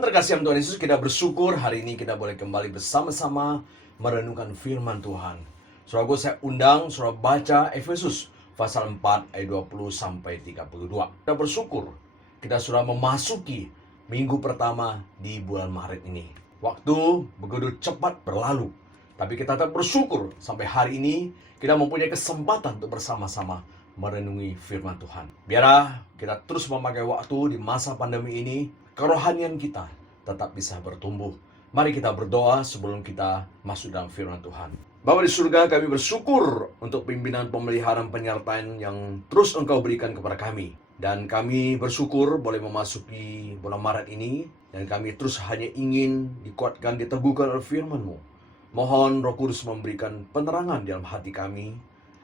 Teman-teman terkasih yang Tuhan Yesus, kita bersyukur hari ini kita boleh kembali bersama-sama merenungkan firman Tuhan. Saudaraku, saya undang saudara baca Efesus pasal 4 ayat 20 sampai 32. Kita bersyukur kita sudah memasuki minggu pertama di bulan Maret ini. Waktu begitu cepat berlalu, tapi kita tetap bersyukur sampai hari ini kita mempunyai kesempatan untuk bersama-sama merenungi firman Tuhan. Biarlah kita terus memakai waktu di masa pandemi ini, kerohanian kita tetap bisa bertumbuh. Mari kita berdoa sebelum kita masuk dalam firman Tuhan. Bapa di surga, kami bersyukur untuk pimpinan pemeliharaan penyertaan yang terus Engkau berikan kepada kami. Dan kami bersyukur boleh memasuki bulan Maret ini, dan kami terus hanya ingin dikuatkan, diteguhkan oleh firman-Mu. Mohon Roh Kudus memberikan penerangan dalam hati kami,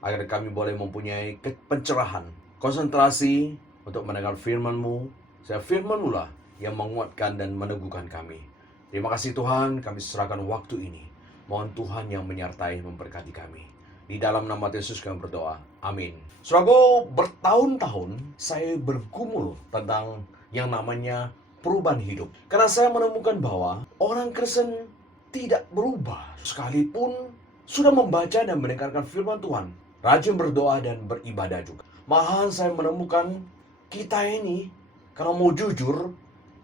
agar kami boleh mempunyai pencerahan, konsentrasi untuk mendengar firman-Mu. Saya firman-Mu lah yang menguatkan dan meneguhkan kami. Terima kasih Tuhan, kami serahkan waktu ini. Mohon Tuhan yang menyertai memberkati kami. Di dalam nama Yesus kami berdoa. Amin. Saudaraku, bertahun-tahun saya bergumul tentang yang namanya perubahan hidup. Karena saya menemukan bahwa orang Kristen tidak berubah sekalipun sudah membaca dan mendengarkan firman Tuhan, rajin berdoa dan beribadah juga. Malahan saya menemukan kita ini, kalau mau jujur,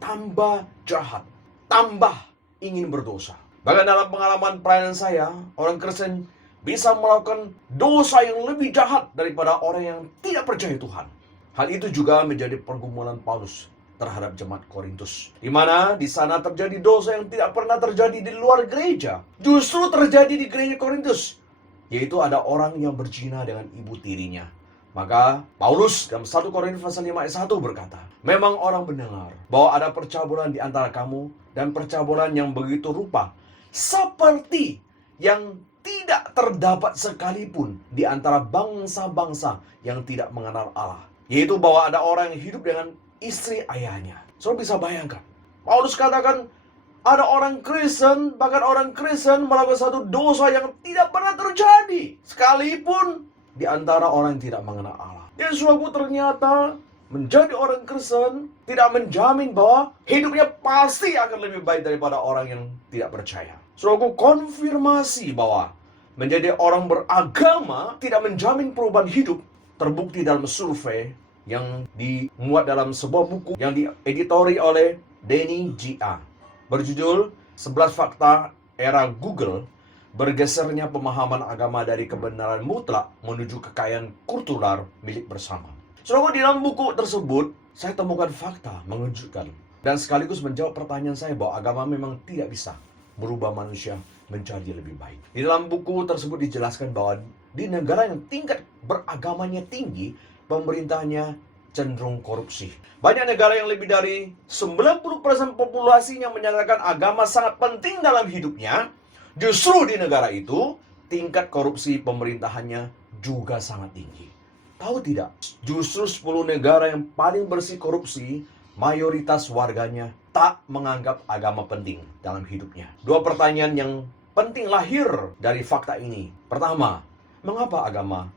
tambah jahat, tambah ingin berdosa. Bahkan dalam pengalaman pelayanan saya, orang Kristen bisa melakukan dosa yang lebih jahat daripada orang yang tidak percaya Tuhan. Hal itu juga menjadi pergumulan Paulus terhadap jemaat Korintus, di mana di sana terjadi dosa yang tidak pernah terjadi di luar gereja, justru terjadi di gereja Korintus, yaitu ada orang yang berzina dengan ibu tirinya. Maka Paulus dalam 1 Korintus pasal 5 ayat 1 berkata, memang orang mendengar bahwa ada percabulan di antara kamu, dan percabulan yang begitu rupa seperti yang tidak terdapat sekalipun di antara bangsa-bangsa yang tidak mengenal Allah. Yaitu bahwa ada orang yang hidup dengan istri ayahnya. Saudara bisa bayangkan, Paulus katakan ada orang Kristen, bahkan orang Kristen melakukan satu dosa yang tidak pernah terjadi sekalipun di antara orang yang tidak mengenal Allah. Dan saudaraku, ternyata menjadi orang Kristen tidak menjamin bahwa hidupnya pasti akan lebih baik daripada orang yang tidak percaya. Saudaraku, konfirmasi bahwa menjadi orang beragama tidak menjamin perubahan hidup terbukti dalam survei yang dimuat dalam sebuah buku yang dieditori oleh Denny G.A. berjudul 11 Fakta Era Google, bergesernya pemahaman agama dari kebenaran mutlak menuju kekayaan kultural milik bersama. Saudara, di dalam buku tersebut saya temukan fakta mengejutkan dan sekaligus menjawab pertanyaan saya bahwa agama memang tidak bisa merubah manusia menjadi lebih baik. Di dalam buku tersebut dijelaskan bahwa di negara yang tingkat beragamanya tinggi, pemerintahnya cenderung korupsi. Banyak negara yang lebih dari 90% populasinya menyatakan agama sangat penting dalam hidupnya. Justru di negara itu, tingkat korupsi pemerintahannya juga sangat tinggi. Tahu tidak? Justru 10 negara yang paling bersih korupsi, mayoritas warganya tak menganggap agama penting dalam hidupnya. Dua pertanyaan yang penting lahir dari fakta ini. Pertama, mengapa agama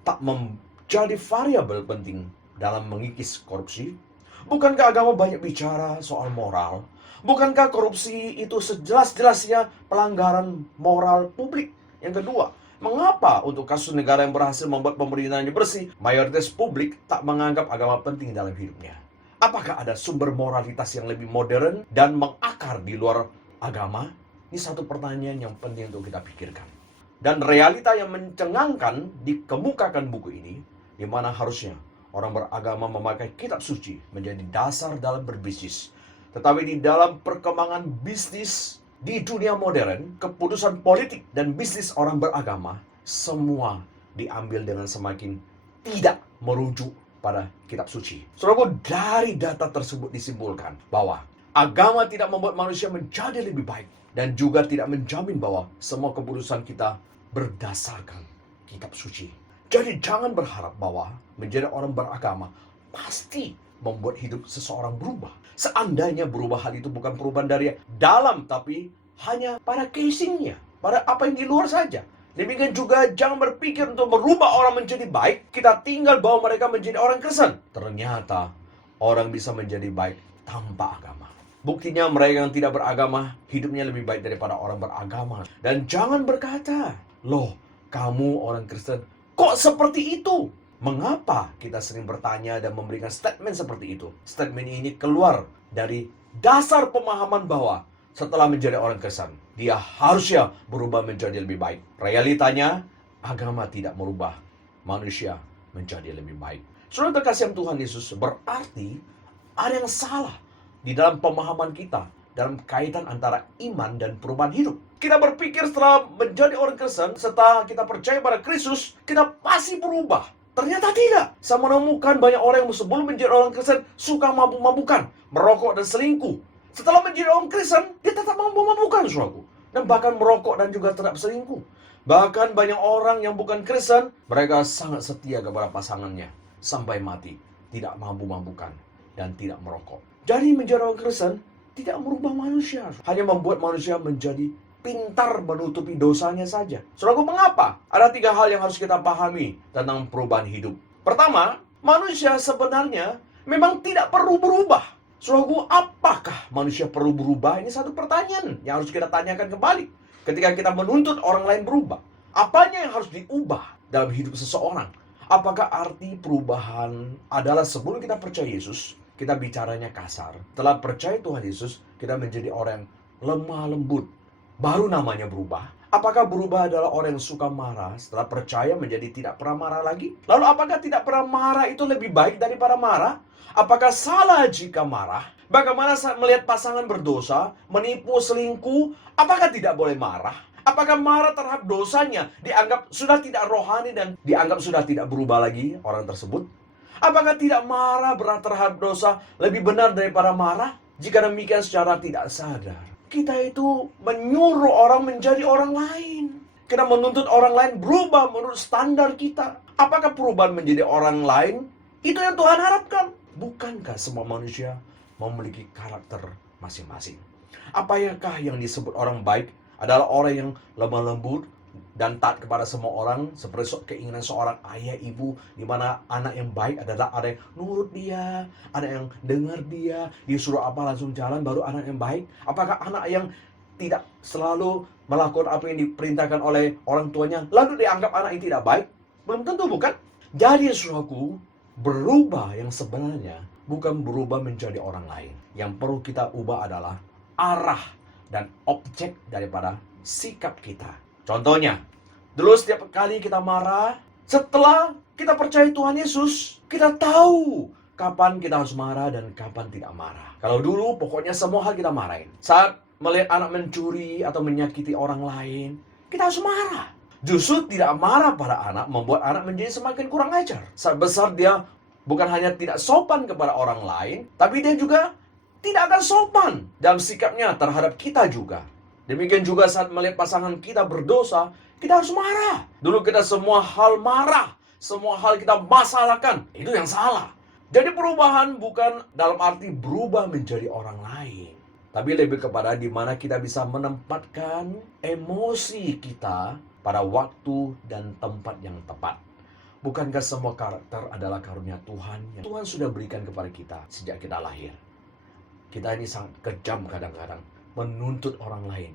tak menjadi variabel penting dalam mengikis korupsi? Bukankah agama banyak bicara soal moral? Bukankah korupsi itu sejelas-jelasnya pelanggaran moral publik? Yang kedua, mengapa untuk kasus negara yang berhasil membuat pemerintahannya bersih, mayoritas publik tak menganggap agama penting dalam hidupnya? Apakah ada sumber moralitas yang lebih modern dan mengakar di luar agama? Ini satu pertanyaan yang penting untuk kita pikirkan. Dan realita yang mencengangkan dikemukakan buku ini, di mana harusnya orang beragama memakai kitab suci menjadi dasar dalam berbisnis. Tetapi di dalam perkembangan bisnis di dunia modern, keputusan politik dan bisnis orang beragama semua diambil dengan semakin tidak merujuk pada kitab suci. Saudaraku, dari data tersebut disimpulkan bahwa agama tidak membuat manusia menjadi lebih baik dan juga tidak menjamin bahwa semua keputusan kita berdasarkan kitab suci. Jadi jangan berharap bahwa menjadi orang beragama pasti membuat hidup seseorang berubah. Seandainya berubah, hal itu bukan perubahan dari dalam, tapi hanya pada casingnya, pada apa yang di luar saja. Demikian juga jangan berpikir untuk merubah orang menjadi baik, kita tinggal bawa mereka menjadi orang Kristen. Ternyata orang bisa menjadi baik tanpa agama. Buktinya mereka yang tidak beragama, hidupnya lebih baik daripada orang beragama. Dan jangan berkata, loh, kamu orang Kristen, kok seperti itu? Mengapa kita sering bertanya dan memberikan statement seperti itu? Statement ini keluar dari dasar pemahaman bahwa setelah menjadi orang Kristen, dia harusnya berubah menjadi lebih baik. Realitanya, agama tidak merubah manusia menjadi lebih baik. Saudara terkasih Tuhan Yesus, berarti ada yang salah di dalam pemahaman kita dalam kaitan antara iman dan perubahan hidup. Kita berpikir setelah menjadi orang Kristen, setelah kita percaya pada Kristus, kita pasti berubah. Ternyata tidak. Saya menemukan banyak orang yang sebelum menjadi orang Kristen suka mabuk-mabukan, merokok dan selingkuh. Setelah menjadi orang Kristen, dia tetap mabuk-mabukan, saudaraku. Dan bahkan merokok dan juga tetap selingkuh. Bahkan banyak orang yang bukan Kristen, mereka sangat setia kepada pasangannya sampai mati, tidak mabuk-mabukan dan tidak merokok. Jadi menjadi orang Kristen tidak merubah manusia, hanya membuat manusia menjadi pintar menutupi dosanya saja. Saudaraku, mengapa? Ada 3 hal yang harus kita pahami tentang perubahan hidup. Pertama, manusia sebenarnya memang tidak perlu berubah. Saudaraku, apakah manusia perlu berubah? Ini satu pertanyaan yang harus kita tanyakan kembali. Ketika kita menuntut orang lain berubah, apanya yang harus diubah dalam hidup seseorang? Apakah arti perubahan adalah sebelum kita percaya Yesus, kita bicaranya kasar. Setelah percaya Tuhan Yesus, kita menjadi orang lemah lembut. Baru namanya berubah. Apakah berubah adalah orang yang suka marah setelah percaya menjadi tidak pernah marah lagi? Lalu apakah tidak pernah marah itu lebih baik daripada marah? Apakah salah jika marah? Bagaimana saat melihat pasangan berdosa, menipu, selingkuh? Apakah tidak boleh marah? Apakah marah terhadap dosanya dianggap sudah tidak rohani dan dianggap sudah tidak berubah lagi orang tersebut? Apakah tidak marah terhadap dosa lebih benar daripada marah? Jika demikian secara tidak sadar, kita itu menyuruh orang menjadi orang lain. Kita menuntut orang lain berubah menurut standar kita. Apakah perubahan menjadi orang lain itu yang Tuhan harapkan? Bukankah semua manusia memiliki karakter masing-masing? Apakah yang disebut orang baik adalah orang yang lemah lembut dan taat kepada semua orang, seperti keinginan seorang ayah ibu, di mana anak yang baik adalah ada yang nurut dia, ada yang dengar dia, disuruh apa langsung jalan, baru anak yang baik? Apakah anak yang tidak selalu melakukan apa yang diperintahkan oleh orang tuanya, lalu dianggap anak yang tidak baik? Belum tentu, bukan? Jadi saudaraku, berubah yang sebenarnya bukan berubah menjadi orang lain. Yang perlu kita ubah adalah arah dan objek daripada sikap kita. Contohnya, dulu setiap kali kita marah, setelah kita percaya Tuhan Yesus, kita tahu kapan kita harus marah dan kapan tidak marah. Kalau dulu, pokoknya semua hal kita marahin. Saat melihat anak mencuri atau menyakiti orang lain, kita harus marah. Justru tidak marah pada anak membuat anak menjadi semakin kurang ajar. Saat besar dia bukan hanya tidak sopan kepada orang lain, tapi dia juga tidak akan sopan dalam sikapnya terhadap kita juga. Demikian juga saat melihat pasangan kita berdosa, kita harus marah. Dulu kita semua hal marah, semua hal kita masalahkan. Itu yang salah. Jadi perubahan bukan dalam arti berubah menjadi orang lain, tapi lebih kepada di mana kita bisa menempatkan emosi kita pada waktu dan tempat yang tepat. Bukankah semua karakter adalah karunia Tuhan yang Tuhan sudah berikan kepada kita sejak kita lahir? Kita ini sangat kejam kadang-kadang menuntut orang lain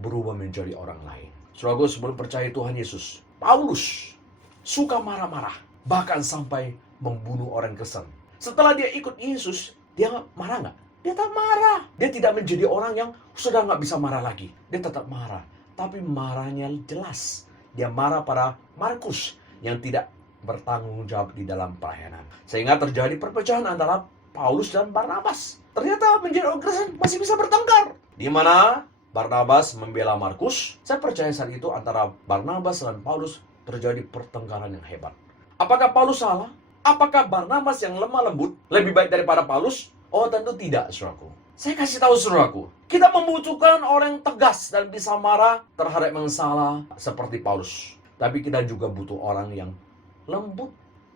berubah menjadi orang lain. Saudaraku, sebelum percaya Tuhan Yesus, Paulus suka marah-marah, bahkan sampai membunuh orang Kristen. Setelah dia ikut Yesus, dia marah nggak? Dia tetap marah. Dia tidak menjadi orang yang sudah nggak bisa marah lagi. Dia tetap marah, tapi marahnya jelas. Dia marah pada Markus yang tidak bertanggung jawab di dalam pelayanan, sehingga terjadi perpecahan antara Paulus dan Barnabas. Ternyata menjadi orang Kristen masih bisa bertengkar, di mana Barnabas membela Markus. Saya percaya saat itu antara Barnabas dan Paulus terjadi pertengkaran yang hebat. Apakah Paulus salah? Apakah Barnabas yang lemah lembut lebih baik daripada Paulus? Oh, tentu tidak, saudaraku. Saya kasih tahu saudaraku, kita membutuhkan orang yang tegas dan bisa marah terhadap yang salah seperti Paulus. Tapi kita juga butuh orang yang lembut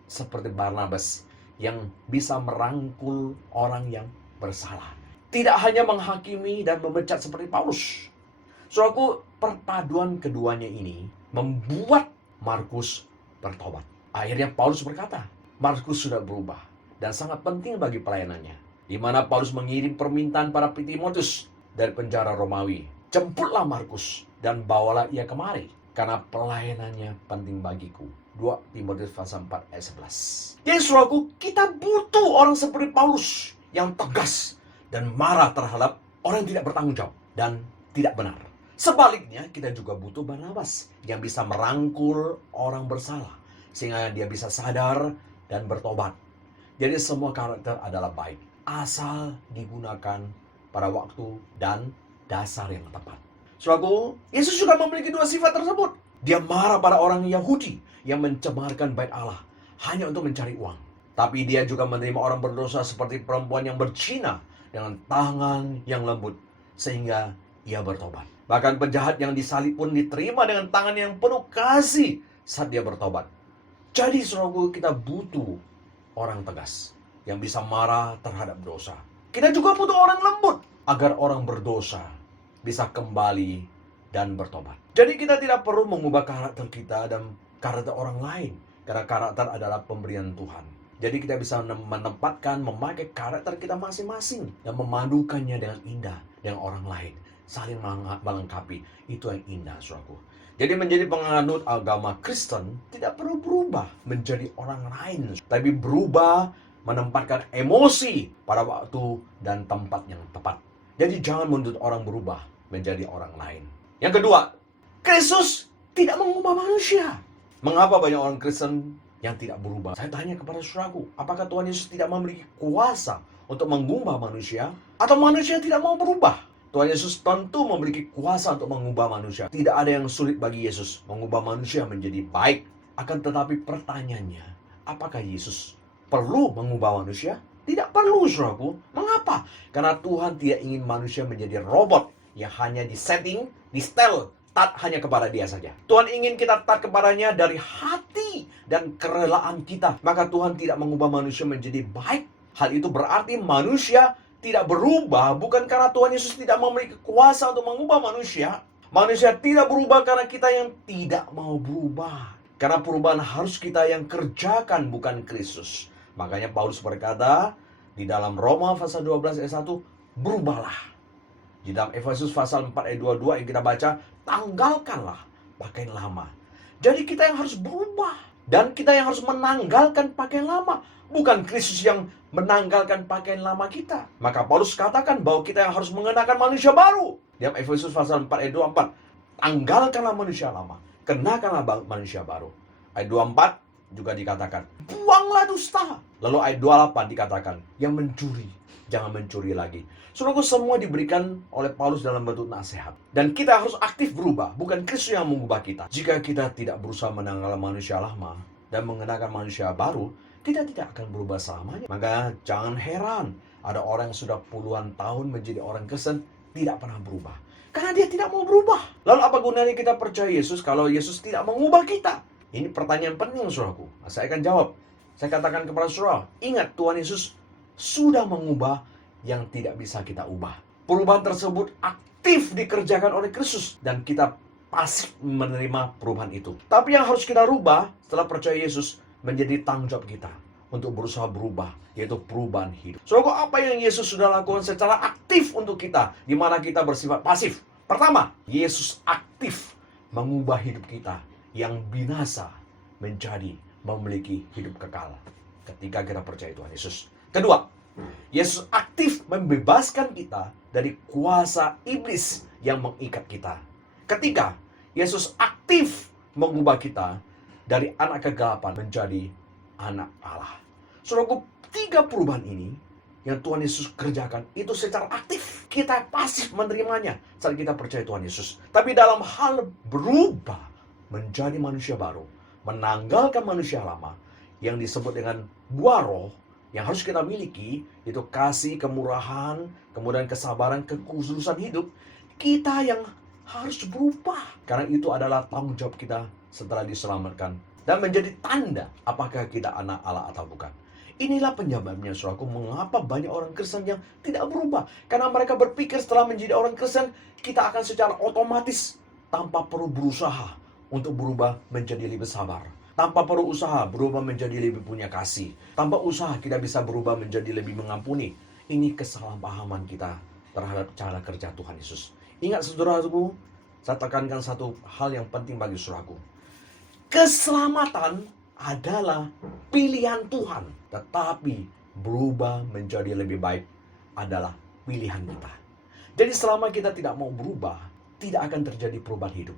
seperti Barnabas, yang bisa merangkul orang yang bersalah. Tidak hanya menghakimi dan memecat seperti Paulus. Saudaraku, perpaduan keduanya ini membuat Markus bertobat. Akhirnya Paulus berkata, Markus sudah berubah dan sangat penting bagi pelayanannya. di mana Paulus mengirim permintaan pada Timotius dari penjara Romawi. Jemputlah Markus dan bawalah ia kemari, karena pelayanannya penting bagiku. 2 Timotius pasal 4 ayat 11. Jadi saudaraku, kita butuh orang seperti Paulus yang tegas dan marah terhadap orang yang tidak bertanggung jawab dan tidak benar. Sebaliknya, kita juga butuh Barnabas yang bisa merangkul orang bersalah sehingga dia bisa sadar dan bertobat. Jadi semua karakter adalah baik, asal digunakan pada waktu dan dasar yang tepat. Saudaraku, Yesus juga memiliki dua sifat tersebut. Dia marah pada orang Yahudi yang mencemarkan bait Allah hanya untuk mencari uang. Tapi dia juga menerima orang berdosa seperti perempuan yang berzina dengan tangan yang lembut sehingga ia bertobat. Bahkan penjahat yang disalib pun diterima dengan tangan yang penuh kasih saat dia bertobat. Jadi saudaraku, kita butuh orang tegas yang bisa marah terhadap dosa. Kita juga butuh orang lembut agar orang berdosa bisa kembali dan bertobat. Jadi kita tidak perlu mengubah karakter kita dan karakter orang lain, karena karakter adalah pemberian Tuhan. Jadi kita bisa menempatkan, memakai karakter kita masing-masing dan memadukannya dengan indah dengan orang lain, saling melengkapi. Itu yang indah, saudaraku. Jadi menjadi penganut agama Kristen tidak perlu berubah menjadi orang lain, tapi berubah menempatkan emosi pada waktu dan tempat yang tepat. Jadi jangan menuntut orang berubah menjadi orang lain. Yang kedua, Kristus tidak mengubah manusia. Mengapa banyak orang Kristen yang tidak berubah? Saya tanya kepada saudaraku, apakah Tuhan Yesus tidak memiliki kuasa untuk mengubah manusia? Atau manusia tidak mau berubah? Tuhan Yesus tentu memiliki kuasa untuk mengubah manusia. Tidak ada yang sulit bagi Yesus mengubah manusia menjadi baik. Akan tetapi pertanyaannya, apakah Yesus perlu mengubah manusia? Tidak perlu, saudaraku. Mengapa? Karena Tuhan tidak ingin manusia menjadi robot yang hanya disetting, di-setel, taat hanya kepada dia saja. Tuhan ingin kita taat kepadanya dari hati dan kerelaan kita. Maka Tuhan tidak mengubah manusia menjadi baik. Hal itu berarti manusia tidak berubah bukan karena Tuhan Yesus tidak memiliki kuasa untuk mengubah manusia. Manusia tidak berubah karena kita yang tidak mau berubah. Karena perubahan harus kita yang kerjakan, bukan Kristus. Makanya Paulus berkata di dalam Roma pasal 12 ayat 1, berubahlah. Di dalam Efesus pasal 4 ayat 22 yang kita baca, tanggalkanlah pakaian lama. Jadi kita yang harus berubah. Dan kita yang harus menanggalkan pakaian lama. Bukan Kristus yang menanggalkan pakaian lama kita. Maka Paulus katakan bahwa kita yang harus mengenakan manusia baru. Di dalam Efesus pasal 4 ayat 24, tanggalkanlah manusia lama, kenakanlah manusia baru. Ayat 24 juga dikatakan, buanglah dusta. Lalu ayat 28 dikatakan, yang mencuri, jangan mencuri lagi. Saudaraku, semua diberikan oleh Paulus dalam bentuk nasihat. Dan kita harus aktif berubah, bukan Kristus yang mengubah kita. Jika kita tidak berusaha menanggalkan manusia lama dan mengenakan manusia baru, kita tidak akan berubah selamanya. Maka jangan heran, ada orang yang sudah puluhan tahun menjadi orang Kristen, tidak pernah berubah. Karena dia tidak mau berubah. Lalu apa gunanya kita percaya Yesus kalau Yesus tidak mengubah kita? Ini pertanyaan penting, saudaraku. Nah, saya akan jawab. Saya katakan kepada saudara, ingat Tuhan Yesus sudah mengubah yang tidak bisa kita ubah. Perubahan tersebut aktif dikerjakan oleh Kristus dan kita pasif menerima perubahan itu. Tapi yang harus kita rubah setelah percaya Yesus menjadi tanggung jawab kita untuk berusaha berubah, yaitu perubahan hidup. Saudaraku, apa yang Yesus sudah lakukan secara aktif untuk kita, di mana kita bersifat pasif? Pertama, Yesus aktif mengubah hidup kita yang binasa menjadi memiliki hidup kekal ketika kita percaya Tuhan Yesus. Kedua, Yesus aktif membebaskan kita dari kuasa iblis yang mengikat kita. Ketiga, Yesus aktif mengubah kita dari anak kegelapan menjadi anak Allah. Saudaraku, 3 perubahan ini yang Tuhan Yesus kerjakan itu secara aktif. Kita pasif menerimanya saat kita percaya Tuhan Yesus. Tapi dalam hal berubah menjadi manusia baru, menanggalkan manusia lama, yang disebut dengan buah roh, yang harus kita miliki, itu kasih, kemurahan, kemudian kesabaran, kekhususan hidup. Kita yang harus berubah. Karena itu adalah tanggung jawab kita setelah diselamatkan. Dan menjadi tanda apakah kita anak Allah atau bukan. Inilah penyebabnya, saudaraku, mengapa banyak orang Kristen yang tidak berubah. Karena mereka berpikir setelah menjadi orang Kristen, kita akan secara otomatis tanpa perlu berusaha untuk berubah menjadi lebih sabar. Tanpa perlu usaha berubah menjadi lebih punya kasih. Tanpa usaha kita bisa berubah menjadi lebih mengampuni. Ini kesalahpahaman kita terhadap cara kerja Tuhan Yesus. Ingat saudaraku, saya tekankan satu hal yang penting bagi saudaraku. Keselamatan adalah pilihan Tuhan, tetapi berubah menjadi lebih baik adalah pilihan kita. Jadi selama kita tidak mau berubah, tidak akan terjadi perubahan hidup.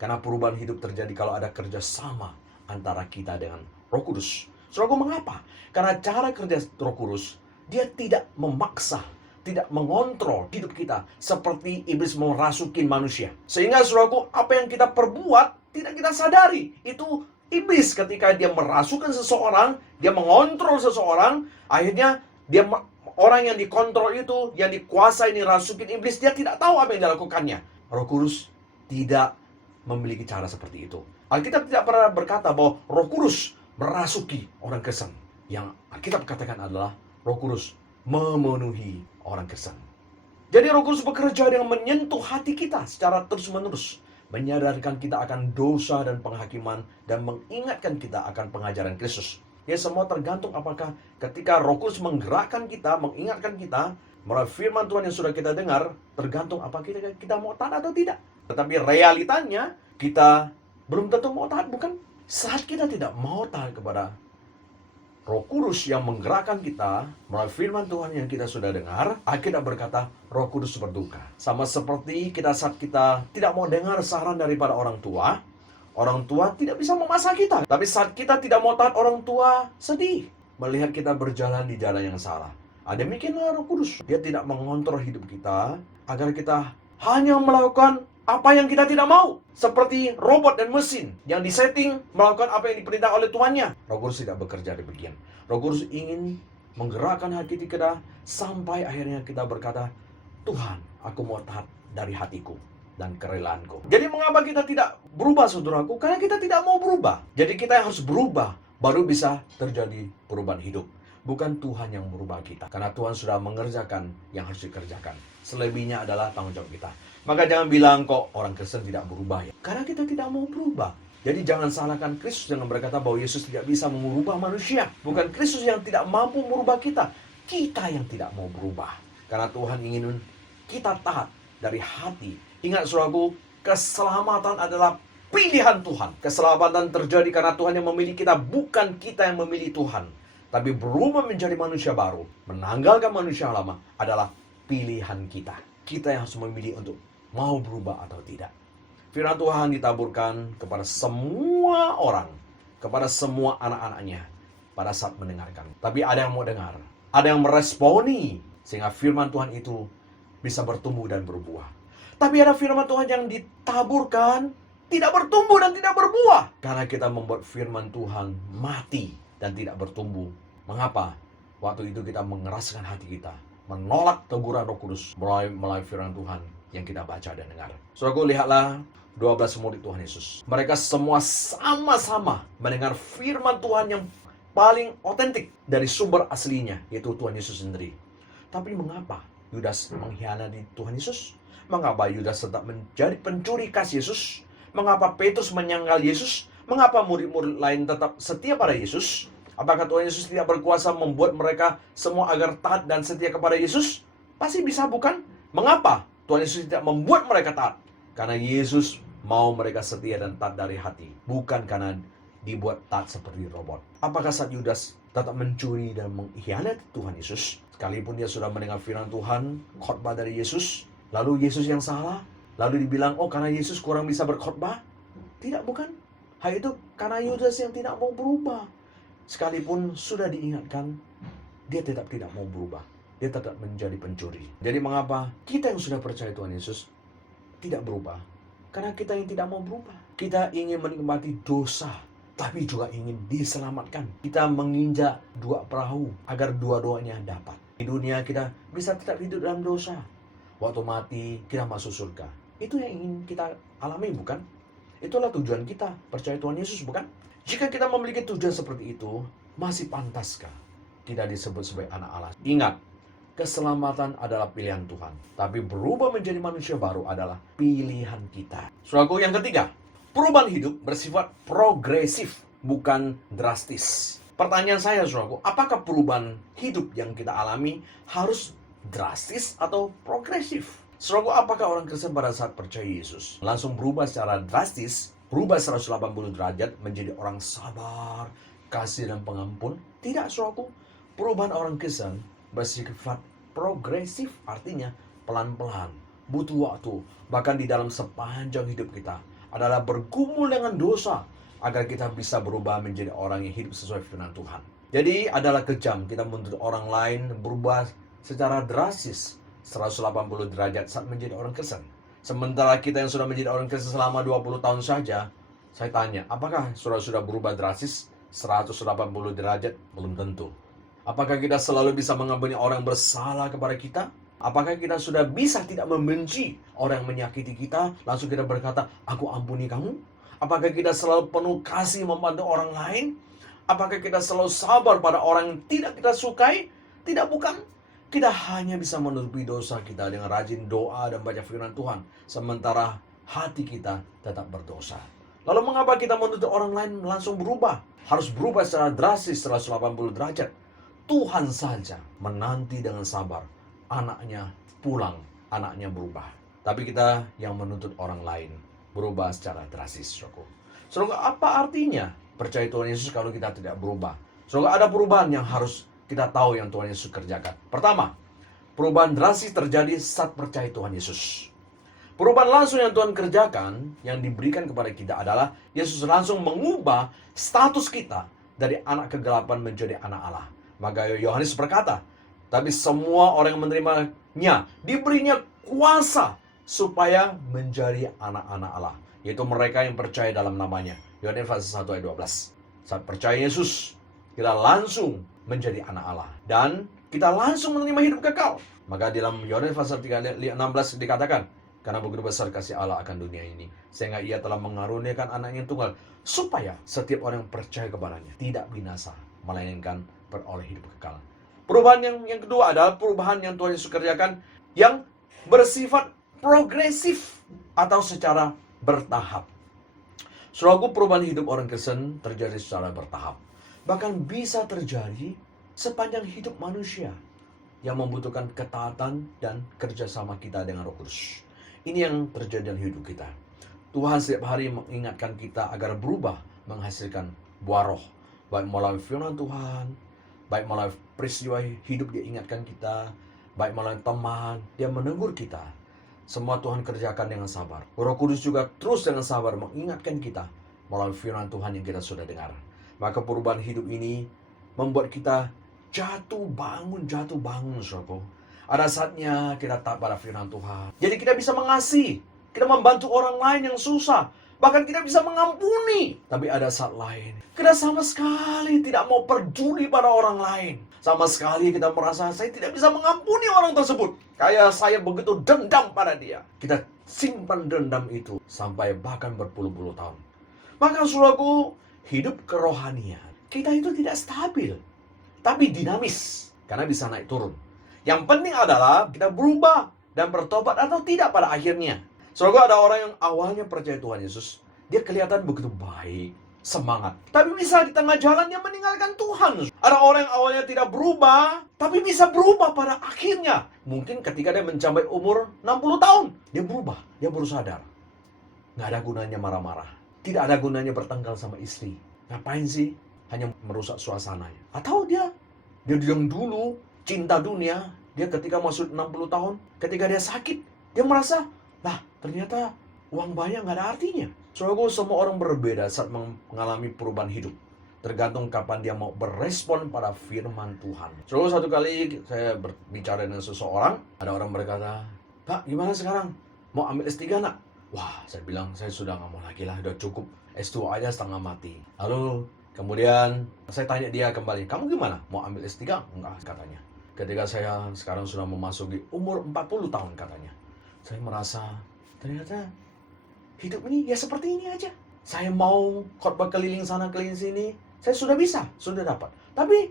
Karena perubahan hidup terjadi kalau ada kerjasama antara kita dengan Roh Kudus. Saudaraku, mengapa? Karena cara kerja Roh Kudus, dia tidak memaksa, tidak mengontrol hidup kita seperti iblis merasukin manusia. Sehingga saudaraku, apa yang kita perbuat tidak kita sadari. Itu iblis ketika dia merasukan seseorang, dia mengontrol seseorang, akhirnya orang yang dikontrol itu, yang dikuasai, dirasukin iblis, dia tidak tahu apa yang dilakukannya. Roh Kudus tidak memiliki cara seperti itu. Alkitab tidak pernah berkata bahwa Roh Kudus merasuki orang Kristen. Yang Alkitab katakan adalah Roh Kudus memenuhi orang Kristen. Jadi Roh Kudus bekerja dengan menyentuh hati kita secara terus-menerus, menyadarkan kita akan dosa dan penghakiman, dan mengingatkan kita akan pengajaran Kristus. Ya, semua tergantung apakah ketika Roh Kudus menggerakkan kita, mengingatkan kita melalui firman Tuhan yang sudah kita dengar, tergantung apa kita mau taat atau tidak. Tetapi realitanya kita belum tentu mau taat, bukan? Saat kita tidak mau taat kepada Roh Kudus yang menggerakkan kita melalui firman Tuhan yang kita sudah dengar, Alkitab berkata Roh Kudus berduka. Sama seperti saat kita tidak mau dengar saran daripada orang tua tidak bisa memaksa kita. Tapi saat kita tidak mau taat, orang tua sedih melihat kita berjalan di jalan yang salah. Demikianlah Roh Kudus. Dia tidak mengontrol hidup kita agar kita hanya melakukan apa yang kita tidak mau. Seperti robot dan mesin yang disetting melakukan apa yang diperintah oleh tuannya. Roh Kudus tidak bekerja demikian. Roh Kudus ingin menggerakkan hati kita sampai akhirnya kita berkata, Tuhan, aku mau taat dari hatiku dan kerelaanku. Jadi mengapa kita tidak berubah, saudaraku? Karena kita tidak mau berubah. Jadi kita yang harus berubah, baru bisa terjadi perubahan hidup. Bukan Tuhan yang merubah kita. Karena Tuhan sudah mengerjakan yang harus dikerjakan. Selebihnya adalah tanggung jawab kita. Maka jangan bilang kok orang Kristen tidak berubah ya. Karena kita tidak mau berubah. Jadi jangan salahkan Kristus dengan berkata bahwa Yesus tidak bisa mengubah manusia. Bukan Kristus yang tidak mampu merubah kita. Kita yang tidak mau berubah. Karena Tuhan ingin kita taat dari hati. Ingat saudaraku, keselamatan adalah pilihan Tuhan. Keselamatan terjadi karena Tuhan yang memilih kita, bukan kita yang memilih Tuhan. Tapi berubah menjadi manusia baru, menanggalkan manusia lama adalah pilihan kita. Kita yang harus memilih untuk mau berubah atau tidak. Firman Tuhan ditaburkan kepada semua orang, kepada semua anak-anaknya pada saat mendengarkan. Tapi ada yang mau dengar, ada yang meresponi, sehingga firman Tuhan itu bisa bertumbuh dan berbuah. Tapi ada firman Tuhan yang ditaburkan, tidak bertumbuh dan tidak berbuah. Karena kita membuat firman Tuhan mati dan tidak bertumbuh. Mengapa? Waktu itu kita mengeraskan hati kita, menolak teguran Roh Kudus melalui firman Tuhan yang kita baca dan dengar. Saudaraku, lihatlah 12 murid Tuhan Yesus. Mereka semua sama-sama mendengar firman Tuhan yang paling otentik dari sumber aslinya, yaitu Tuhan Yesus sendiri. Tapi mengapa Yudas mengkhianati Tuhan Yesus? Mengapa Yudas tetap menjadi pencuri kasih Yesus? Mengapa Petrus menyangkal Yesus? Mengapa murid-murid lain tetap setia pada Yesus? Apakah Tuhan Yesus tidak berkuasa membuat mereka semua agar taat dan setia kepada Yesus? Pasti bisa, bukan? Mengapa Tuhan Yesus tidak membuat mereka taat? Karena Yesus mau mereka setia dan taat dari hati, bukan karena dibuat taat seperti robot. Apakah saat Yudas tetap mencuri dan mengkhianati Tuhan Yesus, sekalipun dia sudah mendengar firman Tuhan, khotbah dari Yesus, lalu Yesus yang salah, lalu dibilang, oh karena Yesus kurang bisa berkhotbah? Tidak, bukan. Hal itu karena Yudas yang tidak mau berubah. Sekalipun sudah diingatkan, dia tetap tidak mau berubah. Dia tetap menjadi pencuri. Jadi mengapa kita yang sudah percaya Tuhan Yesus tidak berubah? Karena kita yang tidak mau berubah. Kita ingin menikmati dosa, tapi juga ingin diselamatkan. Kita menginjak dua perahu agar dua-duanya dapat. Di dunia kita bisa tetap hidup dalam dosa. Waktu mati kita masuk surga. Itu yang ingin kita alami, bukan? Itulah tujuan kita percaya Tuhan Yesus, bukan? Jika kita memiliki tujuan seperti itu, masih pantaskah tidak disebut sebagai anak Allah? Ingat, keselamatan adalah pilihan Tuhan. Tapi berubah menjadi manusia baru adalah pilihan kita. Saudaraku, yang ketiga, perubahan hidup bersifat progresif, bukan drastis. Pertanyaan saya, saudaraku, apakah perubahan hidup yang kita alami harus drastis atau progresif? Saudaraku, apakah orang Kristen pada saat percaya Yesus langsung berubah secara drastis, berubah 180 derajat menjadi orang sabar, kasih dan pengampun? Tidak, saudaraku. Perubahan orang Kristen bersifat progresif, artinya pelan-pelan, butuh waktu. Bahkan di dalam sepanjang hidup kita adalah bergumul dengan dosa agar kita bisa berubah menjadi orang yang hidup sesuai firman Tuhan. Jadi adalah kejam kita menuntut orang lain berubah secara drastis 180 derajat saat menjadi orang Kristen. Sementara kita yang sudah menjadi orang Kristen selama 20 tahun saja, saya tanya, apakah sudah berubah drastis 180 derajat? Belum tentu. Apakah kita selalu bisa mengampuni orang bersalah kepada kita? Apakah kita sudah bisa tidak membenci orang yang menyakiti kita, langsung kita berkata, aku ampuni kamu? Apakah kita selalu penuh kasih membantu orang lain? Apakah kita selalu sabar pada orang yang tidak kita sukai? Tidak, bukan. Kita hanya bisa menutupi dosa kita dengan rajin doa dan baca firman Tuhan, sementara hati kita tetap berdosa. Lalu mengapa kita menuntut orang lain langsung berubah? Harus berubah secara drastis 180 derajat. Tuhan saja menanti dengan sabar anaknya pulang, anaknya berubah. Tapi kita yang menuntut orang lain berubah secara drastis, saudaraku. Saudara, apa artinya percaya Tuhan Yesus kalau kita tidak berubah? Saudara, ada perubahan yang harus kita tahu yang Tuhan Yesus kerjakan. Pertama, perubahan drastis terjadi saat percaya Tuhan Yesus. Perubahan langsung yang Tuhan kerjakan, yang diberikan kepada kita adalah Yesus langsung mengubah status kita dari anak kegelapan menjadi anak Allah. Maka Yohanes berkata, tapi semua orang yang menerimanya diberinya kuasa supaya menjadi anak-anak Allah, yaitu mereka yang percaya dalam namanya. Yohanes pasal 1 ayat 12. Saat percaya Yesus, kita langsung menjadi anak Allah dan kita langsung menerima hidup kekal. Maka dalam Yohanes pasal 3 ayat 16 dikatakan, karena begitu besar kasih Allah akan dunia ini, sehingga ia telah mengaruniakan anaknya yang tunggal, supaya setiap orang yang percaya kepadanya tidak binasa, melainkan beroleh hidup kekal. Perubahan yang kedua adalah perubahan yang Tuhan Yesus kerjakan yang bersifat progresif atau secara bertahap. Saudaraku, perubahan hidup orang Kristen terjadi secara bertahap. Bahkan bisa terjadi sepanjang hidup manusia yang membutuhkan ketaatan dan kerjasama kita dengan Roh Kudus. Ini yang terjadi dalam hidup kita. Tuhan setiap hari mengingatkan kita agar berubah menghasilkan buah roh. Baik melalui firman Tuhan, baik melalui peristiwa hidup dia ingatkan kita, baik melalui teman, dia menegur kita. Semua Tuhan kerjakan dengan sabar. Roh Kudus juga terus dengan sabar mengingatkan kita melalui firman Tuhan yang kita sudah dengar. Maka perubahan hidup ini membuat kita jatuh bangun, saudaraku. Ada saatnya kita taat pada firman Tuhan. Jadi kita bisa mengasihi, kita membantu orang lain yang susah, bahkan kita bisa mengampuni. Tapi ada saat lain, kita sama sekali tidak mau peduli pada orang lain. Sama sekali kita merasa saya tidak bisa mengampuni orang tersebut. Kayak saya begitu dendam pada dia. Kita simpan dendam itu sampai bahkan berpuluh-puluh tahun. Maka saudaraku, hidup kerohanian kita itu tidak stabil, tapi dinamis, karena bisa naik turun. Yang penting adalah kita berubah dan bertobat atau tidak pada akhirnya. Saudaraku, ada orang yang awalnya percaya Tuhan Yesus, dia kelihatan begitu baik, semangat. Tapi bisa di tengah jalan dia meninggalkan Tuhan. Ada orang yang awalnya tidak berubah, tapi bisa berubah pada akhirnya. Mungkin ketika dia mencapai umur 60 tahun, dia berubah, dia baru sadar. Nggak ada gunanya marah-marah. Tidak ada gunanya bertengkar sama istri. Ngapain sih? Hanya merusak suasananya. Atau dia yang dulu cinta dunia, dia ketika masuk 60 tahun, ketika dia sakit, dia merasa, lah ternyata uang banyak nggak ada artinya. Soalnya semua orang berbeda saat mengalami perubahan hidup. Tergantung kapan dia mau berespon pada firman Tuhan. Soalnya satu kali saya berbicara dengan seseorang, ada orang berkata, Pak gimana sekarang? Mau ambil S3 nak? Wah, saya bilang saya sudah nggak mau lagi lah, udah cukup S2 aja setengah mati. Lalu kemudian saya tanya dia kembali, kamu gimana? Mau ambil S3? Enggak, katanya. Ketika saya sekarang sudah memasuki umur 40 tahun katanya, saya merasa ternyata hidup ini ya seperti ini aja. Saya mau khotbah keliling sana keliling sini, saya sudah bisa, sudah dapat. Tapi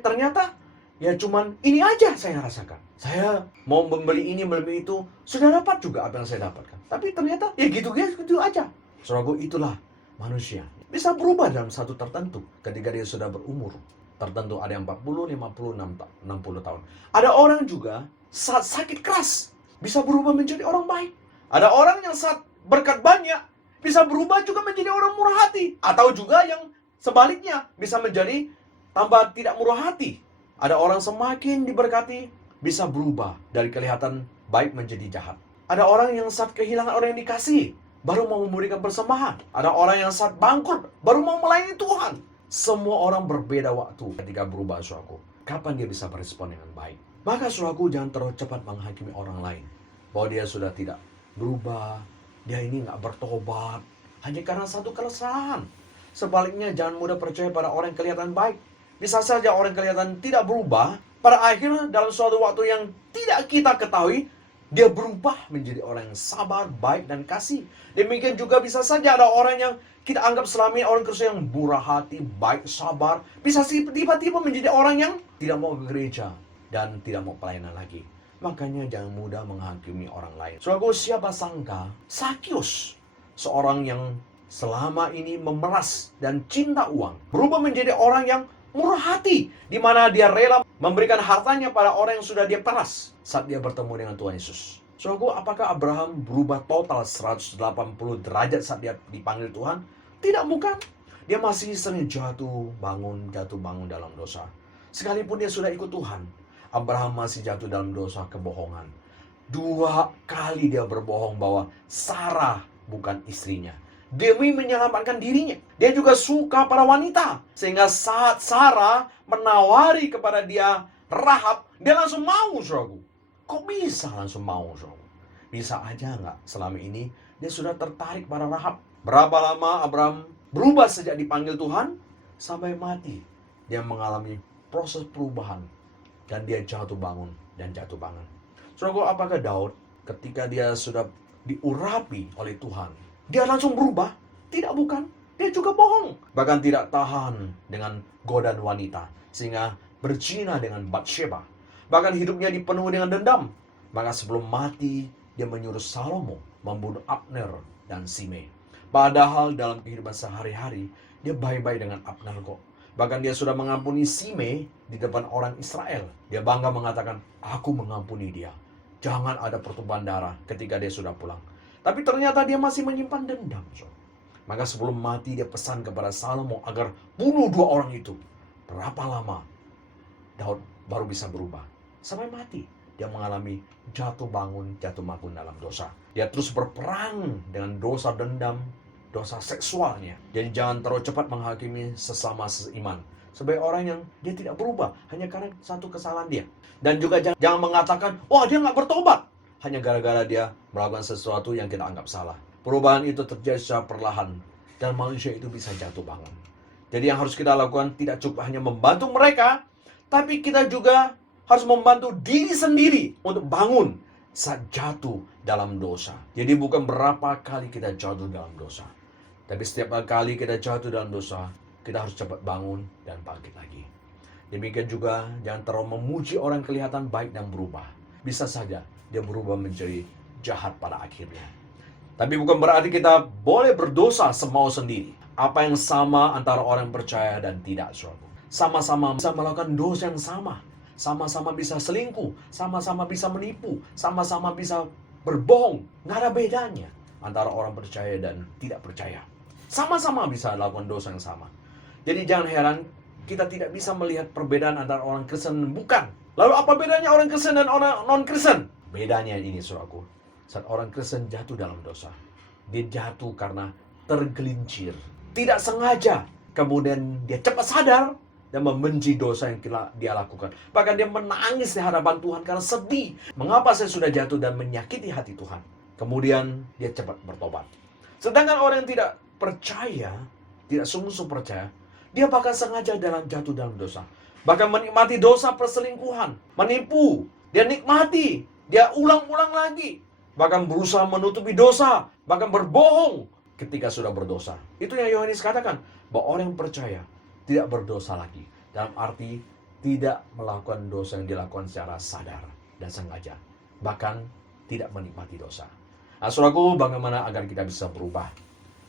ternyata ya cuman ini aja saya rasakan. Saya mau membeli ini, membeli itu, sudah dapat juga apa yang saya dapatkan. Tapi ternyata ya gitu aja. Saudaraku, itulah manusia bisa berubah dalam satu tertentu ketika dia sudah berumur tertentu. Ada yang 40, 50, 60 tahun. Ada orang juga saat sakit keras bisa berubah menjadi orang baik. Ada orang yang saat berkat banyak bisa berubah juga menjadi orang murah hati. Atau juga yang sebaliknya bisa menjadi tambah tidak murah hati. Ada orang semakin diberkati bisa berubah dari kelihatan baik menjadi jahat. Ada orang yang saat kehilangan orang yang dikasihi baru mau memberikan persembahan. Ada orang yang saat bangkrut baru mau melayani Tuhan. Semua orang berbeda waktu ketika berubah, saudaraku. Kapan dia bisa berespon dengan baik? Maka saudaraku, jangan terlalu cepat menghakimi orang lain bahwa dia sudah tidak berubah, dia ini nggak bertobat hanya karena satu kesalahan. Sebaliknya, jangan mudah percaya pada orang yang kelihatan baik. Bisa saja orang yang kelihatan tidak berubah, pada akhirnya dalam suatu waktu yang tidak kita ketahui, dia berubah menjadi orang yang sabar, baik, dan kasih. Demikian juga bisa saja ada orang yang kita anggap selama ini orang Kristen yang murah hati, baik, sabar, bisa tiba-tiba menjadi orang yang tidak mau ke gereja dan tidak mau pelayanan lagi. Makanya jangan mudah menghakimi orang lain. Saudaraku, siapa sangka Sakius, seorang yang selama ini memeras dan cinta uang, berubah menjadi orang yang murah hati, di mana dia rela memberikan hartanya pada orang yang sudah dia peras saat dia bertemu dengan Tuhan Yesus. Saudaraku, apakah Abraham berubah total 180 derajat saat dia dipanggil Tuhan? Tidak, bukan. Dia masih sering jatuh bangun dalam dosa. Sekalipun dia sudah ikut Tuhan, Abraham masih jatuh dalam dosa kebohongan. 2 kali dia berbohong bahwa Sarah bukan istrinya demi menyelamatkan dirinya. Dia juga suka pada wanita, sehingga saat Sarah menawari kepada dia Rahab, dia langsung mau, saudaraku. Kok bisa langsung mau, saudaraku? Bisa aja nggak selama ini dia sudah tertarik pada Rahab? Berapa lama Abraham berubah sejak dipanggil Tuhan sampai mati? Dia mengalami proses perubahan dan dia jatuh bangun dan jatuh bangun. Saudaraku, apakah Daud ketika dia sudah diurapi oleh Tuhan, dia langsung berubah? Tidak, bukan. Dia juga bohong. Bahkan tidak tahan dengan godaan wanita, sehingga berzina dengan Batsheba. Bahkan hidupnya dipenuhi dengan dendam. Maka sebelum mati, dia menyuruh Salomo membunuh Abner dan Shimei. Padahal dalam kehidupan sehari-hari, dia baik-baik dengan Abner kok. Bahkan dia sudah mengampuni Shimei di depan orang Israel. Dia bangga mengatakan, aku mengampuni dia. Jangan ada pertumpahan darah ketika dia sudah pulang. Tapi ternyata dia masih menyimpan dendam. Maka sebelum mati dia pesan kepada Salomo agar bunuh 2 orang itu. Berapa lama Daud baru bisa berubah? Sampai mati. Dia mengalami jatuh bangun dalam dosa. Dia terus berperang dengan dosa dendam, dosa seksualnya. Jadi jangan terlalu cepat menghakimi sesama seiman sebagai orang yang dia tidak berubah hanya karena satu kesalahan dia. Dan juga jangan mengatakan, wah dia nggak bertobat hanya gara-gara dia melakukan sesuatu yang kita anggap salah. Perubahan itu terjadi secara perlahan dan manusia itu bisa jatuh bangun. Jadi yang harus kita lakukan tidak cukup hanya membantu mereka, tapi kita juga harus membantu diri sendiri untuk bangun saat jatuh dalam dosa. Jadi bukan berapa kali kita jatuh dalam dosa, tapi setiap kali kita jatuh dalam dosa, kita harus cepat bangun dan bangkit lagi. Demikian juga jangan terlalu memuji orang kelihatan baik dan berubah. Bisa saja dia berubah menjadi jahat pada akhirnya. Tapi bukan berarti kita boleh berdosa semau sendiri. Apa yang sama antara orang percaya dan tidak, saudara? Sama-sama bisa melakukan dosa yang sama. Sama-sama bisa selingkuh, sama-sama bisa menipu, sama-sama bisa berbohong. Nggak ada bedanya antara orang percaya dan tidak percaya. Sama-sama bisa lakukan dosa yang sama. Jadi jangan heran kita tidak bisa melihat perbedaan antara orang Kristen dan bukan. Lalu apa bedanya orang Kristen dan orang non-Kristen? Bedanya ini, saudaraku. Saat orang Kristen jatuh dalam dosa, dia jatuh karena tergelincir, tidak sengaja. Kemudian dia cepat sadar dan membenci dosa yang dia lakukan. Bahkan dia menangis di hadapan Tuhan karena sedih. Mengapa saya sudah jatuh dan menyakiti hati Tuhan? Kemudian dia cepat bertobat. Sedangkan orang yang tidak percaya, tidak sungguh-sungguh percaya, dia bahkan sengaja jatuh dalam dosa. Bahkan menikmati dosa perselingkuhan, menipu, dia nikmati, dia ulang-ulang lagi. Bahkan berusaha menutupi dosa, bahkan berbohong ketika sudah berdosa. Itu yang Yohanes katakan, bahwa orang yang percaya tidak berdosa lagi. Dalam arti tidak melakukan dosa yang dilakukan secara sadar dan sengaja. Bahkan tidak menikmati dosa. Nah, saudaraku, bagaimana agar kita bisa berubah?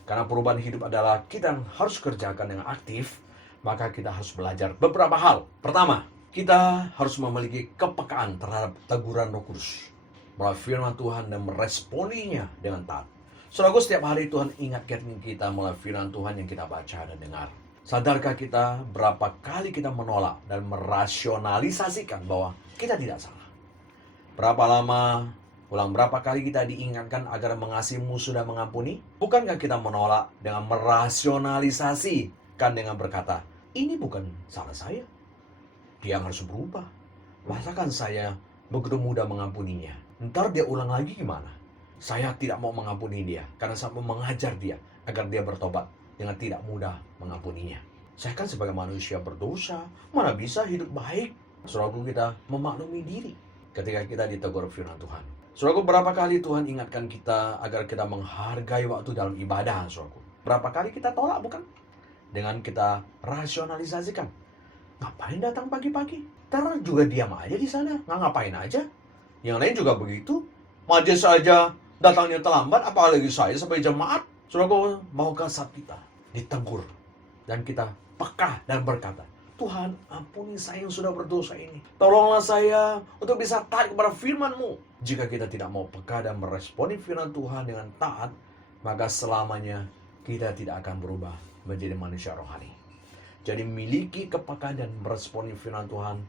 Karena perubahan hidup adalah kita yang harus kerjakan dengan aktif, maka kita harus belajar beberapa hal. Pertama, kita harus memiliki kepekaan terhadap teguran Roh Kudus melalui firman Tuhan dan meresponinya dengan taat. Saudaraku, setiap hari Tuhan ingatkan kita melalui firman Tuhan yang kita baca dan dengar. Sadarkah kita berapa kali kita menolak dan merasionalisasikan bahwa kita tidak salah? Berapa lama, ulang berapa kali kita diingatkan agar mengasihi musuh dan mengampuni? Bukankah kita menolak dengan merasionalisasikan dengan berkata, ini bukan salah saya. Dia harus berubah. Masakan saya begitu mudah mengampuninya? Ntar dia ulang lagi gimana? Saya tidak mau mengampuni dia karena saya mau mengajar dia agar dia bertobat dengan tidak mudah mengampuninya. Saya kan sebagai manusia berdosa, mana bisa hidup baik? Saudaraku, kita memaklumi diri ketika kita ditegur firman Tuhan. Saudaraku, berapa kali Tuhan ingatkan kita agar kita menghargai waktu dalam ibadah, saudaraku? Berapa kali kita tolak, bukan? Dengan kita rasionalisasikan. Ngapain datang pagi-pagi? Ntar juga diam aja di sana, nggak ngapain aja. Yang lain juga begitu. Majelis saja datangnya terlambat, apalagi saya sebagai jemaat. Saudaraku, maukah saat kita ditegur dan kita peka dan berkata, Tuhan, ampuni saya yang sudah berdosa ini. Tolonglah saya untuk bisa taat kepada firman-Mu. Jika kita tidak mau peka dan meresponi firman Tuhan dengan taat, maka selamanya kita tidak akan berubah menjadi manusia rohani. Jadi miliki kepekaan dan meresponi firman Tuhan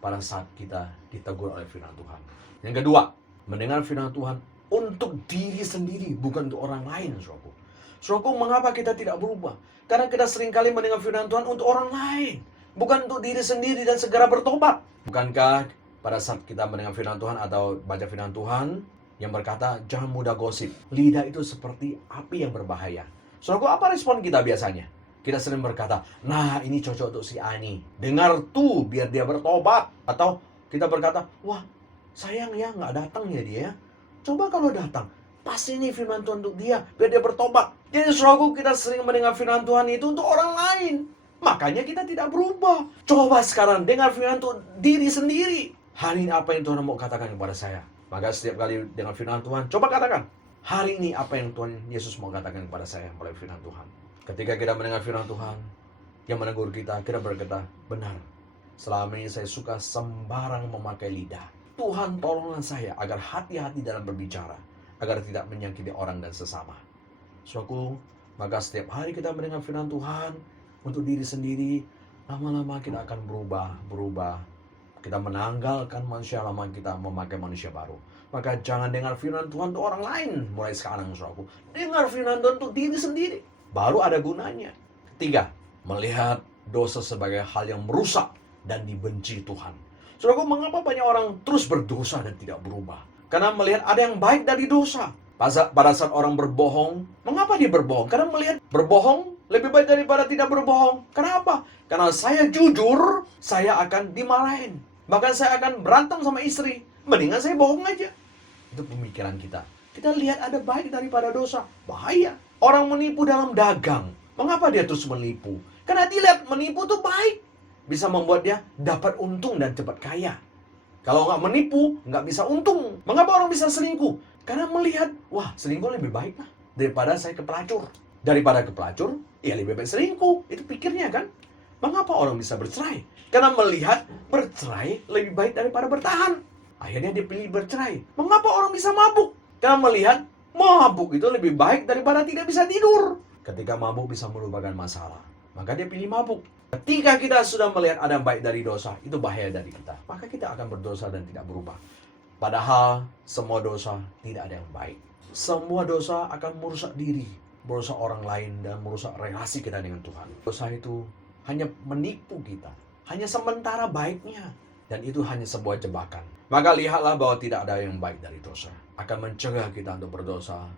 pada saat kita ditegur oleh firman Tuhan. Yang kedua, mendengar firman Tuhan untuk diri sendiri, bukan untuk orang lain, saudaraku. Saudaraku, mengapa kita tidak berubah? Karena kita seringkali mendengar firman Tuhan untuk orang lain, bukan untuk diri sendiri dan segera bertobat. Bukankah pada saat kita mendengar firman Tuhan atau baca firman Tuhan yang berkata, jangan mudah gosip. Lidah itu seperti api yang berbahaya. Saudaraku, apa respon kita biasanya? Kita sering berkata, nah ini cocok untuk si Ani. Dengar tuh biar dia bertobat. Atau kita berkata, wah sayang ya nggak datang ya dia. Coba kalau datang, pasti ini firman Tuhan untuk dia, biar dia bertobat. Jadi saudaraku, kita sering mendengar firman Tuhan itu untuk orang lain. Makanya kita tidak berubah. Coba sekarang dengar firman Tuhan diri sendiri. Hari ini apa yang Tuhan mau katakan kepada saya? Maka setiap kali dengar firman Tuhan, coba katakan, hari ini apa yang Tuhan Yesus mau katakan kepada saya melalui firman Tuhan. Ketika kita mendengar firman Tuhan yang menegur kita berkata, benar, selama ini saya suka sembarang memakai lidah. Tuhan, tolonglah saya agar hati-hati dalam berbicara, agar tidak menyakiti orang dan sesama. Saudaraku, maka setiap hari kita mendengar firman Tuhan untuk diri sendiri, lama-lama kita akan berubah. Kita menanggalkan manusia lama, kita memakai manusia baru. Maka jangan dengar firman Tuhan untuk orang lain mulai sekarang, saudaraku. Dengar firman Tuhan untuk diri sendiri, baru ada gunanya. Ketiga, melihat dosa sebagai hal yang merusak dan dibenci Tuhan. Saudaraku, mengapa banyak orang terus berdosa dan tidak berubah? Karena melihat ada yang baik dari dosa. Pada saat orang berbohong, mengapa dia berbohong? Karena melihat berbohong lebih baik daripada tidak berbohong. Kenapa? Karena saya jujur, saya akan dimarahin. Bahkan saya akan berantem sama istri. Mendingan saya bohong aja. Itu pemikiran kita. Kita lihat ada baik daripada dosa. Bahaya. Orang menipu dalam dagang. Mengapa dia terus menipu? Karena dia lihat menipu itu baik. Bisa membuat dia dapat untung dan cepat kaya. Kalau nggak menipu, nggak bisa untung. Mengapa orang bisa selingkuh? Karena melihat, wah selingkuh lebih baik lah daripada saya ke pelacur. Daripada ke pelacur, ya lebih baik selingkuh. Itu pikirnya kan. Mengapa orang bisa bercerai? Karena melihat bercerai lebih baik daripada bertahan. Akhirnya dia pilih bercerai. Mengapa orang bisa mabuk? Karena melihat mabuk itu lebih baik daripada tidak bisa tidur. Ketika mabuk bisa melupakan masalah, maka dia pilih mabuk. Ketika kita sudah melihat ada yang baik dari dosa, itu bahaya dari kita. Maka kita akan berdosa dan tidak berubah. Padahal semua dosa tidak ada yang baik. Semua dosa akan merusak diri, merusak orang lain, dan merusak relasi kita dengan Tuhan. Dosa itu hanya menipu kita, hanya sementara baiknya. Dan itu hanya sebuah jebakan. Maka lihatlah bahwa tidak ada yang baik dari dosa. Akan mencegah kita untuk berdosa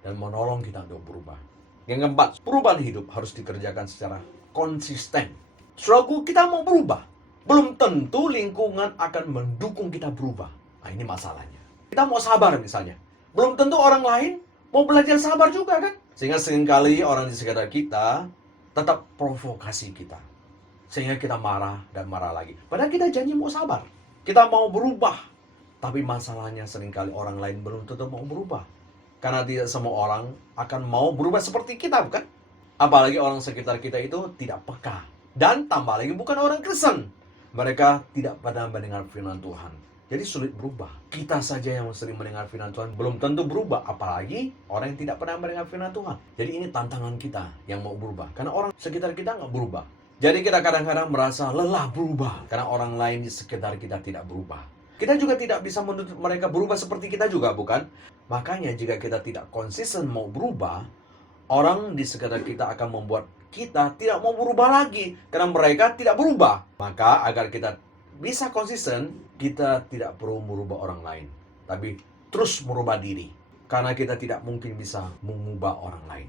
dan menolong kita untuk berubah. Yang keempat, perubahan hidup harus dikerjakan secara konsisten. Saudaraku, kita mau berubah, belum tentu lingkungan akan mendukung kita berubah. Nah, ini masalahnya. Kita mau sabar misalnya, belum tentu orang lain mau belajar sabar juga kan? Sehingga seringkali orang di sekitar kita tetap provokasi kita, sehingga kita marah dan marah lagi. Padahal kita janji mau sabar, kita mau berubah. Tapi masalahnya seringkali orang lain belum tentu mau berubah. Karena tidak semua orang akan mau berubah seperti kita, bukan? Apalagi orang sekitar kita itu tidak peka. Dan tambah lagi bukan orang Kristen. Mereka tidak pernah mendengar firman Tuhan. Jadi sulit berubah. Kita saja yang sering mendengar firman Tuhan belum tentu berubah. Apalagi orang yang tidak pernah mendengar firman Tuhan. Jadi ini tantangan kita yang mau berubah. Karena orang sekitar kita nggak berubah. Jadi kita kadang-kadang merasa lelah berubah. Karena orang lain di sekitar kita tidak berubah. Kita juga tidak bisa menuntut mereka berubah seperti kita juga, bukan? Makanya jika kita tidak konsisten mau berubah, orang di sekitar kita akan membuat kita tidak mau berubah lagi. Karena mereka tidak berubah. Maka agar kita bisa konsisten, kita tidak perlu merubah orang lain. Tapi terus merubah diri. Karena kita tidak mungkin bisa mengubah orang lain.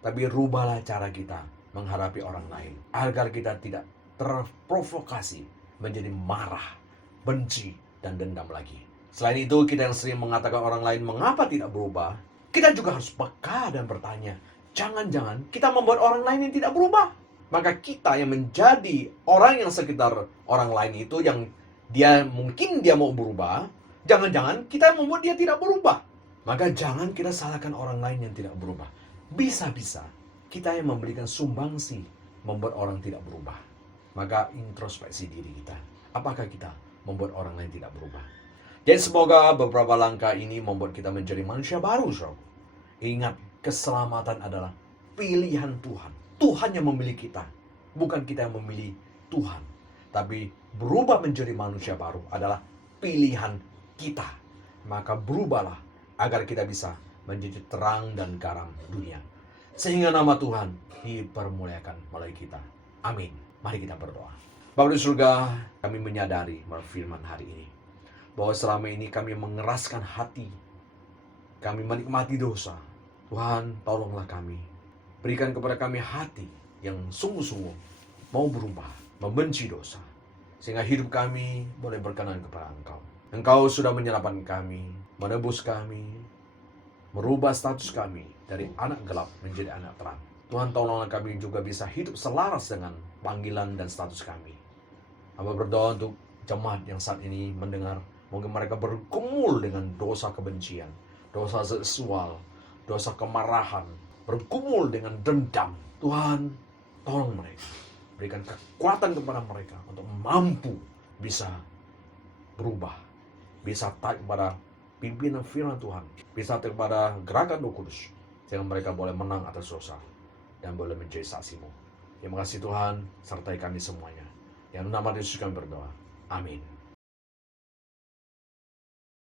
Tapi rubahlah cara kita menghadapi orang lain. Agar kita tidak terprovokasi menjadi marah, benci, dan dendam lagi. Selain itu, kita yang sering mengatakan orang lain mengapa tidak berubah, kita juga harus peka dan bertanya, jangan-jangan kita membuat orang lain yang tidak berubah. Maka kita yang menjadi orang yang sekitar orang lain itu yang mungkin dia mau berubah, jangan-jangan kita membuat dia tidak berubah. Maka jangan kita salahkan orang lain yang tidak berubah. Bisa-bisa kita yang memberikan sumbangsi membuat orang tidak berubah. Maka introspeksi diri kita. Apakah kita membuat orang lain tidak berubah? Jadi semoga beberapa langkah ini membuat kita menjadi manusia baru, saudara. Ingat, keselamatan adalah pilihan Tuhan. Tuhan yang memilih kita, bukan kita yang memilih Tuhan. Tapi berubah menjadi manusia baru adalah pilihan kita. Maka berubahlah agar kita bisa menjadi terang dan garam dunia. Sehingga nama Tuhan dipermuliakan melalui kita. Amin. Mari kita berdoa. Bapa di surga, kami menyadari melalui firman hari ini bahwa selama ini kami mengeraskan hati, kami menikmati dosa. Tuhan, tolonglah kami. Berikan kepada kami hati yang sungguh-sungguh mau berubah, membenci dosa. Sehingga hidup kami boleh berkenan kepada Engkau. Engkau sudah menyelamatkan kami, menebus kami, merubah status kami dari anak gelap menjadi anak terang. Tuhan, tolonglah kami juga bisa hidup selaras dengan panggilan dan status kami. Hamba berdoa untuk jemaat yang saat ini mendengar, mungkin mereka bergumul dengan dosa kebencian, dosa seksual, dosa kemarahan, bergumul dengan dendam. Tuhan, tolong mereka. Berikan kekuatan kepada mereka untuk mampu bisa berubah. Bisa taat kepada pimpinan firman Tuhan. Bisa taat kepada gerakan Roh Kudus. Sehingga mereka boleh menang atas dosa. Dan boleh menjadi saksimu. Terima kasih Tuhan, sertai kami semuanya. Yang nama Yesus kami berdoa. Amin.